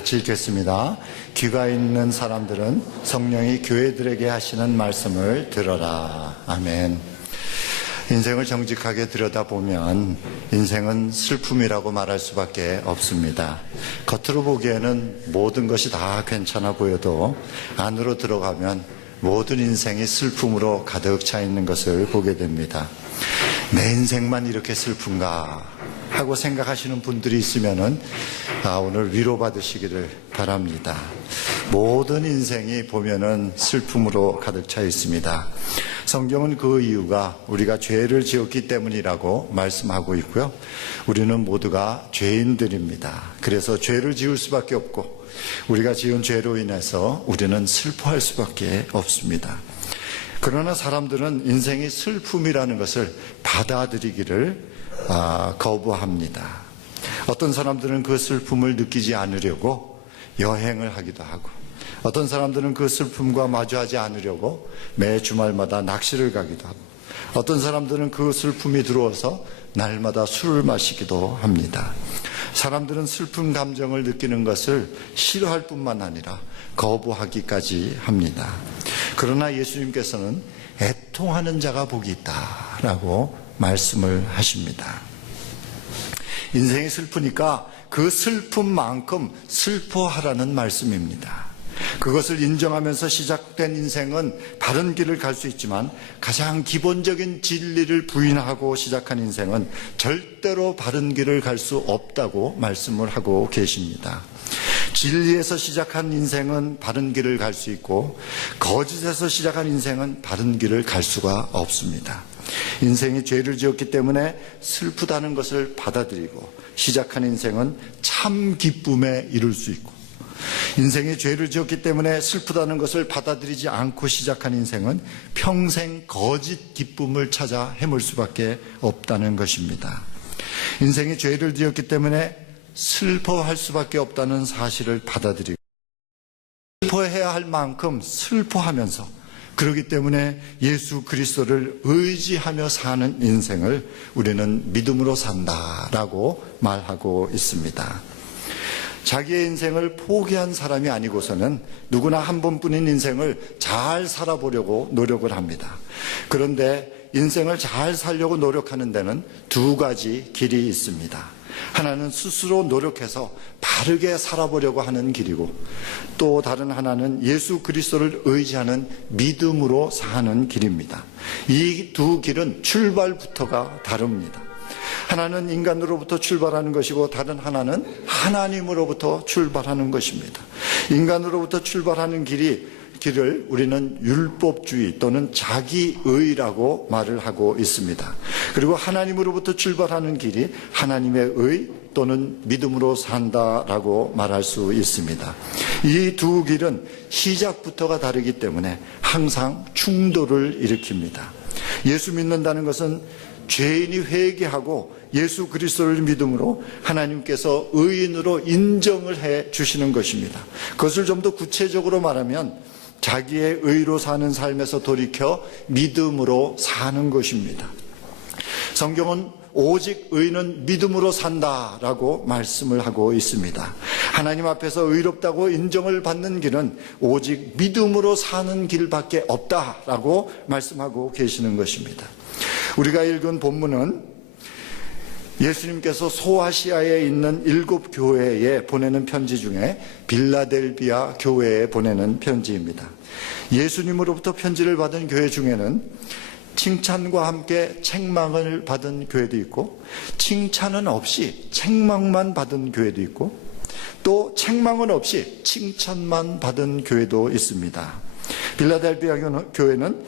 같이 읽겠습니다. 귀가 있는 사람들은 성령이 교회들에게 하시는 말씀을 들어라. 아멘. 인생을 정직하게 들여다보면 인생은 슬픔이라고 말할 수밖에 없습니다. 겉으로 보기에는 모든 것이 다 괜찮아 보여도 안으로 들어가면 모든 인생이 슬픔으로 가득 차 있는 것을 보게 됩니다. 내 인생만 이렇게 슬픈가 하고 생각하시는 분들이 있으면은 오늘 위로받으시기를 바랍니다. 모든 인생이 보면은 슬픔으로 가득 차 있습니다. 성경은 그 이유가 우리가 죄를 지었기 때문이라고 말씀하고 있고요. 우리는 모두가 죄인들입니다. 그래서 죄를 지을 수밖에 없고 우리가 지은 죄로 인해서 우리는 슬퍼할 수밖에 없습니다. 그러나 사람들은 인생이 슬픔이라는 것을 받아들이기를 거부합니다. 어떤 사람들은 그 슬픔을 느끼지 않으려고 여행을 하기도 하고, 어떤 사람들은 그 슬픔과 마주하지 않으려고 매 주말마다 낚시를 가기도 하고, 어떤 사람들은 그 슬픔이 들어와서 날마다 술을 마시기도 합니다. 사람들은 슬픈 감정을 느끼는 것을 싫어할 뿐만 아니라 거부하기까지 합니다. 그러나 예수님께서는 애통하는 자가 복이 있다라고 말씀을 하십니다. 인생이 슬프니까 그 슬픔만큼 슬퍼하라는 말씀입니다. 그것을 인정하면서 시작된 인생은 바른 길을 갈 수 있지만 가장 기본적인 진리를 부인하고 시작한 인생은 절대로 바른 길을 갈 수 없다고 말씀을 하고 계십니다. 진리에서 시작한 인생은 바른 길을 갈 수 있고 거짓에서 시작한 인생은 바른 길을 갈 수가 없습니다. 인생이 죄를 지었기 때문에 슬프다는 것을 받아들이고 시작한 인생은 참 기쁨에 이룰 수 있고, 인생이 죄를 지었기 때문에 슬프다는 것을 받아들이지 않고 시작한 인생은 평생 거짓 기쁨을 찾아 헤맬 수밖에 없다는 것입니다. 인생이 죄를 지었기 때문에 슬퍼할 수밖에 없다는 사실을 받아들이고 슬퍼해야 할 만큼 슬퍼하면서, 그렇기 때문에 예수 그리스도를 의지하며 사는 인생을 우리는 믿음으로 산다라고 말하고 있습니다. 자기의 인생을 포기한 사람이 아니고서는 누구나 한 번뿐인 인생을 잘 살아보려고 노력을 합니다. 그런데 인생을 잘 살려고 노력하는 데는 두 가지 길이 있습니다. 하나는 스스로 노력해서 바르게 살아보려고 하는 길이고, 또 다른 하나는 예수 그리스도를 의지하는 믿음으로 사는 길입니다. 이 두 길은 출발부터가 다릅니다. 하나는 인간으로부터 출발하는 것이고 다른 하나는 하나님으로부터 출발하는 것입니다. 인간으로부터 출발하는 길을 우리는 율법주의 또는 자기의라고 말을 하고 있습니다. 그리고 하나님으로부터 출발하는 길이 하나님의 의 또는 믿음으로 산다라고 말할 수 있습니다. 이 두 길은 시작부터가 다르기 때문에 항상 충돌을 일으킵니다. 예수 믿는다는 것은 죄인이 회개하고 예수 그리스도를 믿음으로 하나님께서 의인으로 인정을 해 주시는 것입니다. 그것을 좀 더 구체적으로 말하면 자기의 의로 사는 삶에서 돌이켜 믿음으로 사는 것입니다. 성경은 오직 의인은 믿음으로 산다라고 말씀을 하고 있습니다. 하나님 앞에서 의롭다고 인정을 받는 길은 오직 믿음으로 사는 길밖에 없다라고 말씀하고 계시는 것입니다. 우리가 읽은 본문은 예수님께서 소아시아에 있는 7 교회에 보내는 편지 중에 빌라델비아 교회에 보내는 편지입니다. 예수님으로부터 편지를 받은 교회 중에는 칭찬과 함께 책망을 받은 교회도 있고, 칭찬은 없이 책망만 받은 교회도 있고, 또 책망은 없이 칭찬만 받은 교회도 있습니다. 빌라델비아 교회는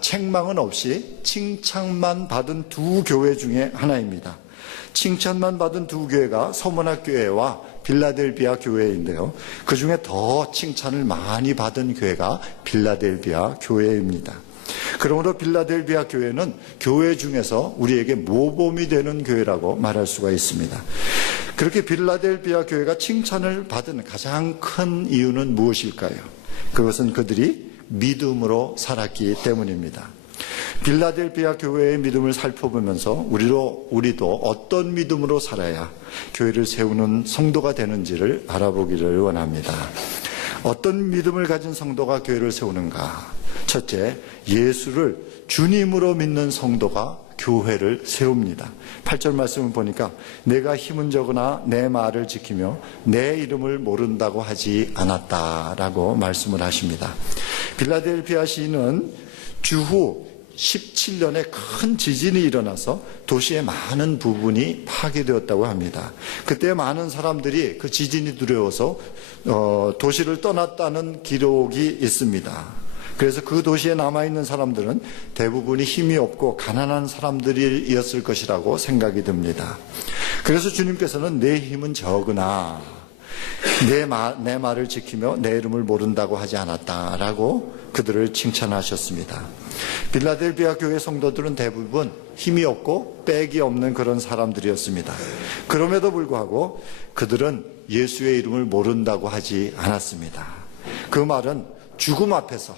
책망은 없이 칭찬만 받은 두 교회 중에 하나입니다. 칭찬만 받은 두 교회가 서문학 교회와 빌라델비아 교회인데요, 그 중에 더 칭찬을 많이 받은 교회가 빌라델비아 교회입니다. 그러므로 빌라델비아 교회는 교회 중에서 우리에게 모범이 되는 교회라고 말할 수가 있습니다. 그렇게 빌라델비아 교회가 칭찬을 받은 가장 큰 이유는 무엇일까요? 그것은 그들이 믿음으로 살았기 때문입니다. 빌라델피아 교회의 믿음을 살펴보면서 우리도 어떤 믿음으로 살아야 교회를 세우는 성도가 되는지를 알아보기를 원합니다. 어떤 믿음을 가진 성도가 교회를 세우는가? 첫째, 예수를 주님으로 믿는 성도가 교회를 세웁니다. 8절 말씀을 보니까 내가 힘은 적으나 내 말을 지키며 내 이름을 모른다고 하지 않았다라고 말씀을 하십니다. 빌라델피아 시는 주후 17년에 큰 지진이 일어나서 도시의 많은 부분이 파괴되었다고 합니다. 그때 많은 사람들이 그 지진이 두려워서 도시를 떠났다는 기록이 있습니다. 그래서 그 도시에 남아있는 사람들은 대부분이 힘이 없고 가난한 사람들이었을 것이라고 생각이 듭니다. 그래서 주님께서는 내 힘은 적으나 내 말을 지키며 내 이름을 모른다고 하지 않았다라고 그들을 칭찬하셨습니다. 빌라델피아 교회 성도들은 대부분 힘이 없고 빽이 없는 그런 사람들이었습니다. 그럼에도 불구하고 그들은 예수의 이름을 모른다고 하지 않았습니다. 그 말은 죽음 앞에서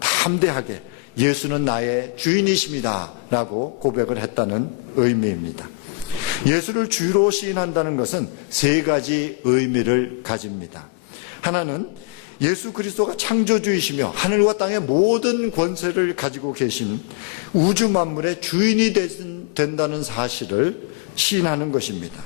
담대하게 예수는 나의 주인이십니다 라고 고백을 했다는 의미입니다. 예수를 주로 시인한다는 것은 세 가지 의미를 가집니다. 하나는 예수 그리스도가 창조주이시며 하늘과 땅의 모든 권세를 가지고 계신 우주 만물의 주인이 된다는 사실을 시인하는 것입니다.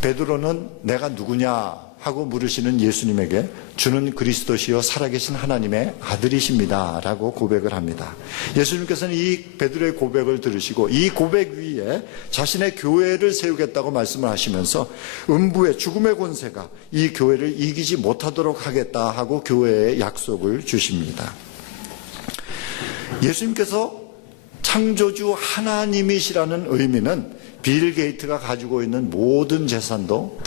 베드로는 내가 누구냐 하고 물으시는 예수님에게 주는 그리스도시요 살아계신 하나님의 아들이십니다 라고 고백을 합니다. 예수님께서는 이 베드로의 고백을 들으시고 이 고백 위에 자신의 교회를 세우겠다고 말씀을 하시면서 음부의 죽음의 권세가 이 교회를 이기지 못하도록 하겠다 하고 교회에 약속을 주십니다. 예수님께서 창조주 하나님이시라는 의미는 빌 게이트가 가지고 있는 모든 재산도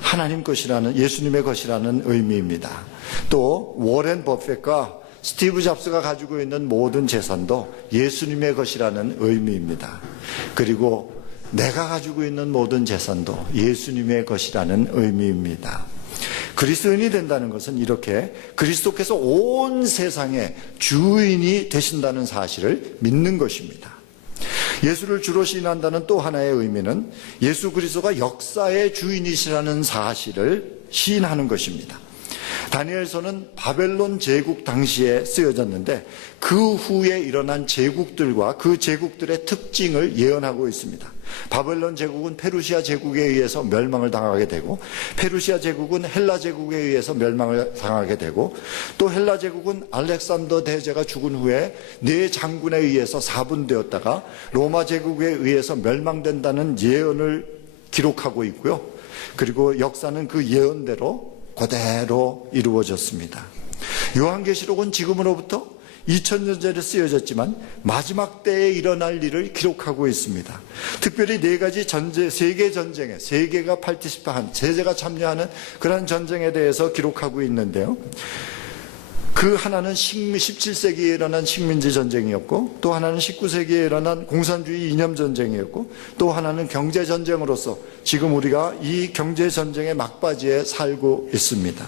하나님 것이라는, 예수님의 것이라는 의미입니다. 또 워렌 버핏과 스티브 잡스가 가지고 있는 모든 재산도 예수님의 것이라는 의미입니다. 그리고 내가 가지고 있는 모든 재산도 예수님의 것이라는 의미입니다. 그리스도인이 된다는 것은 이렇게 그리스도께서 온 세상의 주인이 되신다는 사실을 믿는 것입니다. 예수를 주로 시인한다는 또 하나의 의미는 예수 그리스도가 역사의 주인이시라는 사실을 시인하는 것입니다. 다니엘서는 바벨론 제국 당시에 쓰여졌는데 그 후에 일어난 제국들과 그 제국들의 특징을 예언하고 있습니다. 바벨론 제국은 페르시아 제국에 의해서 멸망을 당하게 되고, 페르시아 제국은 헬라 제국에 의해서 멸망을 당하게 되고, 또 헬라 제국은 알렉산더 대제가 죽은 후에 네 장군에 의해서 사분되었다가 로마 제국에 의해서 멸망된다는 예언을 기록하고 있고요. 그리고 역사는 그 예언대로 그대로 이루어졌습니다. 요한계시록은 지금으로부터 2000년 전에 쓰여졌지만 마지막 때에 일어날 일을 기록하고 있습니다. 특별히 네 가지 세계 전쟁에, 세계가 파티시파한, 세계가 참여하는 그런 전쟁에 대해서 기록하고 있는데요. 그 하나는 17세기에 일어난 식민지 전쟁이었고, 또 하나는 19세기에 일어난 공산주의 이념 전쟁이었고, 또 하나는 경제 전쟁으로서 지금 우리가 이 경제 전쟁의 막바지에 살고 있습니다.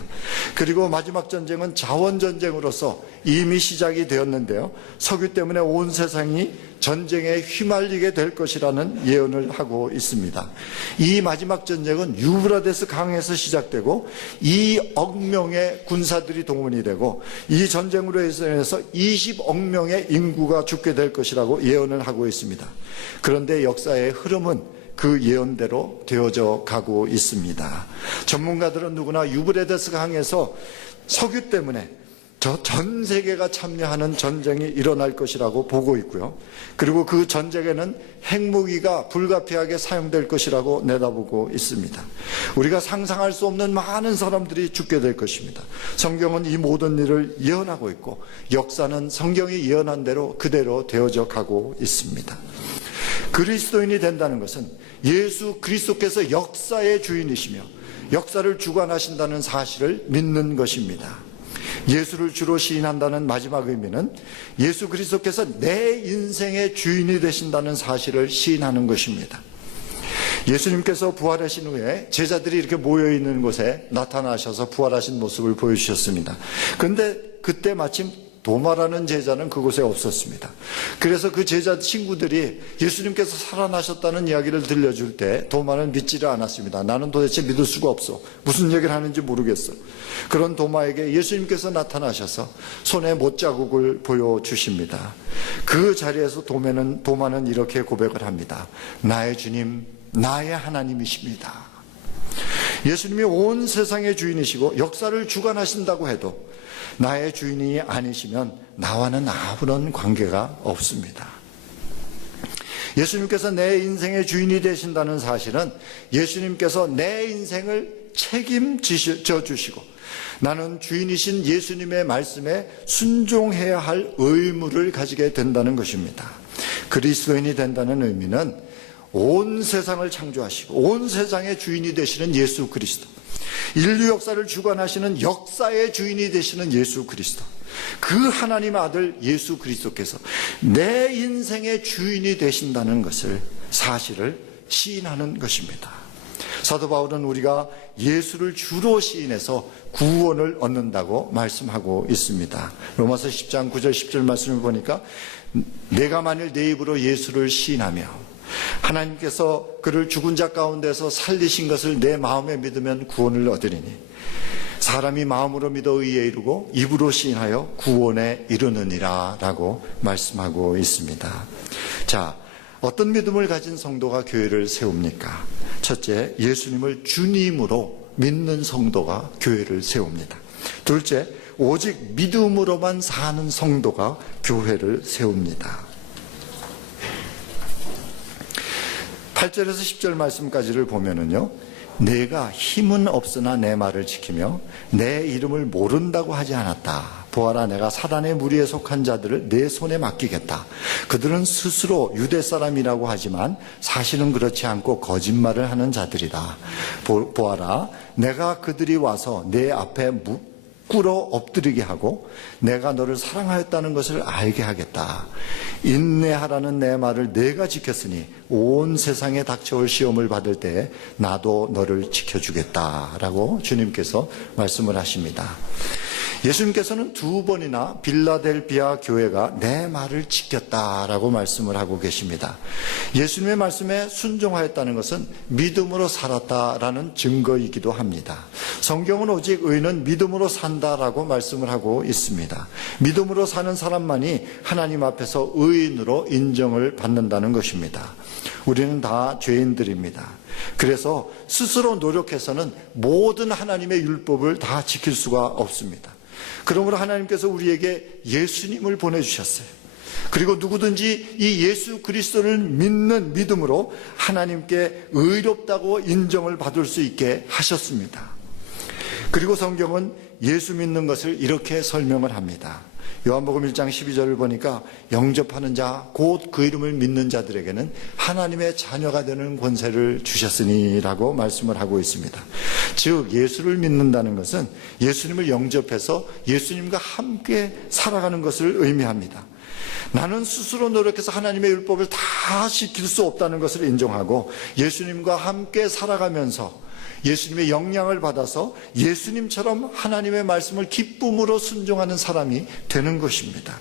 그리고 마지막 전쟁은 자원 전쟁으로서 이미 시작이 되었는데요. 석유 때문에 온 세상이 전쟁에 휘말리게 될 것이라는 예언을 하고 있습니다. 이 마지막 전쟁은 유브라데스 강에서 시작되고 2억 명의 군사들이 동원이 되고 이 전쟁으로 인해서 20억 명의 인구가 죽게 될 것이라고 예언을 하고 있습니다. 그런데 역사의 흐름은 그 예언대로 되어져 가고 있습니다. 전문가들은 누구나 유브라데스 강에서 석유 때문에 전 세계가 참여하는 전쟁이 일어날 것이라고 보고 있고요. 그리고 그 전쟁에는 핵무기가 불가피하게 사용될 것이라고 내다보고 있습니다. 우리가 상상할 수 없는 많은 사람들이 죽게 될 것입니다. 성경은 이 모든 일을 예언하고 있고 역사는 성경이 예언한 대로 그대로 되어져 가고 있습니다. 그리스도인이 된다는 것은 예수 그리스도께서 역사의 주인이시며 역사를 주관하신다는 사실을 믿는 것입니다. 예수를 주로 시인한다는 마지막 의미는 예수 그리스도께서 내 인생의 주인이 되신다는 사실을 시인하는 것입니다. 예수님께서 부활하신 후에 제자들이 이렇게 모여있는 곳에 나타나셔서 부활하신 모습을 보여주셨습니다. 그런데 그때 마침 도마라는 제자는 그곳에 없었습니다. 그래서 그 제자 친구들이 예수님께서 살아나셨다는 이야기를 들려줄 때 도마는 믿지를 않았습니다. 나는 도대체 믿을 수가 없어. 무슨 얘기를 하는지 모르겠어. 그런 도마에게 예수님께서 나타나셔서 손에 못자국을 보여주십니다. 그 자리에서 도마는 이렇게 고백을 합니다. 나의 주님, 나의 하나님이십니다. 예수님이 온 세상의 주인이시고 역사를 주관하신다고 해도 나의 주인이 아니시면 나와는 아무런 관계가 없습니다. 예수님께서 내 인생의 주인이 되신다는 사실은 예수님께서 내 인생을 책임져 주시고 나는 주인이신 예수님의 말씀에 순종해야 할 의무를 가지게 된다는 것입니다. 그리스도인이 된다는 의미는 온 세상을 창조하시고 온 세상의 주인이 되시는 예수 그리스도, 인류 역사를 주관하시는 역사의 주인이 되시는 예수 그리스도, 그 하나님의 아들 예수 그리스도께서 내 인생의 주인이 되신다는 것을, 사실을 시인하는 것입니다. 사도 바울은 우리가 예수를 주로 시인해서 구원을 얻는다고 말씀하고 있습니다. 로마서 10장 9절 10절 말씀을 보니까 내가 만일 내 입으로 예수를 시인하며 하나님께서 그를 죽은 자 가운데서 살리신 것을 내 마음에 믿으면 구원을 얻으리니 사람이 마음으로 믿어 의에 이르고 입으로 시인하여 구원에 이르느니라 라고 말씀하고 있습니다. 자, 어떤 믿음을 가진 성도가 교회를 세웁니까? 첫째, 예수님을 주님으로 믿는 성도가 교회를 세웁니다. 둘째, 오직 믿음으로만 사는 성도가 교회를 세웁니다. 8절에서 10절 말씀까지를 보면은요, 내가 힘은 없으나 내 말을 지키며 내 이름을 모른다고 하지 않았다. 보아라, 내가 사단의 무리에 속한 자들을 내 손에 맡기겠다. 그들은 스스로 유대 사람이라고 하지만 사실은 그렇지 않고 거짓말을 하는 자들이다. 보아라, 내가 그들이 와서 내 앞에 꿇어 엎드리게 하고 내가 너를 사랑하였다는 것을 알게 하겠다. 인내하라는 내 말을 내가 지켰으니 온 세상에 닥쳐올 시험을 받을 때 나도 너를 지켜주겠다라고 주님께서 말씀을 하십니다. 예수님께서는 두 번이나 빌라델비아 교회가 내 말을 지켰다라고 말씀을 하고 계십니다. 예수님의 말씀에 순종하였다는 것은 믿음으로 살았다라는 증거이기도 합니다. 성경은 오직 의는 믿음으로 산다라고 말씀을 하고 있습니다. 믿음으로 사는 사람만이 하나님 앞에서 의인으로 인정을 받는다는 것입니다. 우리는 다 죄인들입니다. 그래서 스스로 노력해서는 모든 하나님의 율법을 다 지킬 수가 없습니다. 그러므로 하나님께서 우리에게 예수님을 보내주셨어요. 그리고 누구든지 이 예수 그리스도를 믿는 믿음으로 하나님께 의롭다고 인정을 받을 수 있게 하셨습니다. 그리고 성경은 예수 믿는 것을 이렇게 설명을 합니다. 요한복음 1장 12절을 보니까 영접하는 자, 곧 그 이름을 믿는 자들에게는 하나님의 자녀가 되는 권세를 주셨으니 라고 말씀을 하고 있습니다. 즉 예수를 믿는다는 것은 예수님을 영접해서 예수님과 함께 살아가는 것을 의미합니다. 나는 스스로 노력해서 하나님의 율법을 다 지킬 수 없다는 것을 인정하고 예수님과 함께 살아가면서 예수님의 영향을 받아서 예수님처럼 하나님의 말씀을 기쁨으로 순종하는 사람이 되는 것입니다.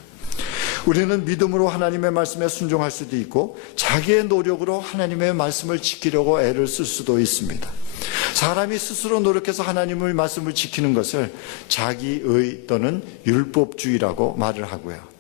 우리는 믿음으로 하나님의 말씀에 순종할 수도 있고 자기의 노력으로 하나님의 말씀을 지키려고 애를 쓸 수도 있습니다. 사람이 스스로 노력해서 하나님의 말씀을 지키는 것을 자기의 또는 율법주의라고 말을 하고요.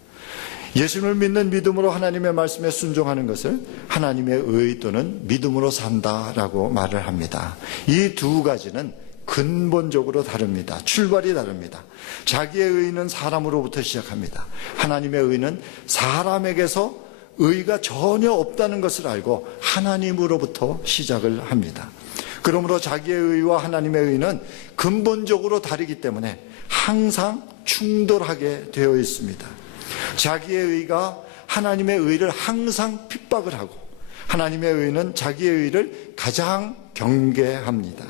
예수님을 믿는 믿음으로 하나님의 말씀에 순종하는 것을 하나님의 의 또는 믿음으로 산다라고 말을 합니다. 이 두 가지는 근본적으로 다릅니다. 출발이 다릅니다. 자기의 의는 사람으로부터 시작합니다. 하나님의 의는 사람에게서 의가 전혀 없다는 것을 알고 하나님으로부터 시작을 합니다. 그러므로 자기의 의와 하나님의 의는 근본적으로 다르기 때문에 항상 충돌하게 되어 있습니다. 자기의 의가 하나님의 의를 항상 핍박을 하고 하나님의 의는 자기의 의를 가장 경계합니다.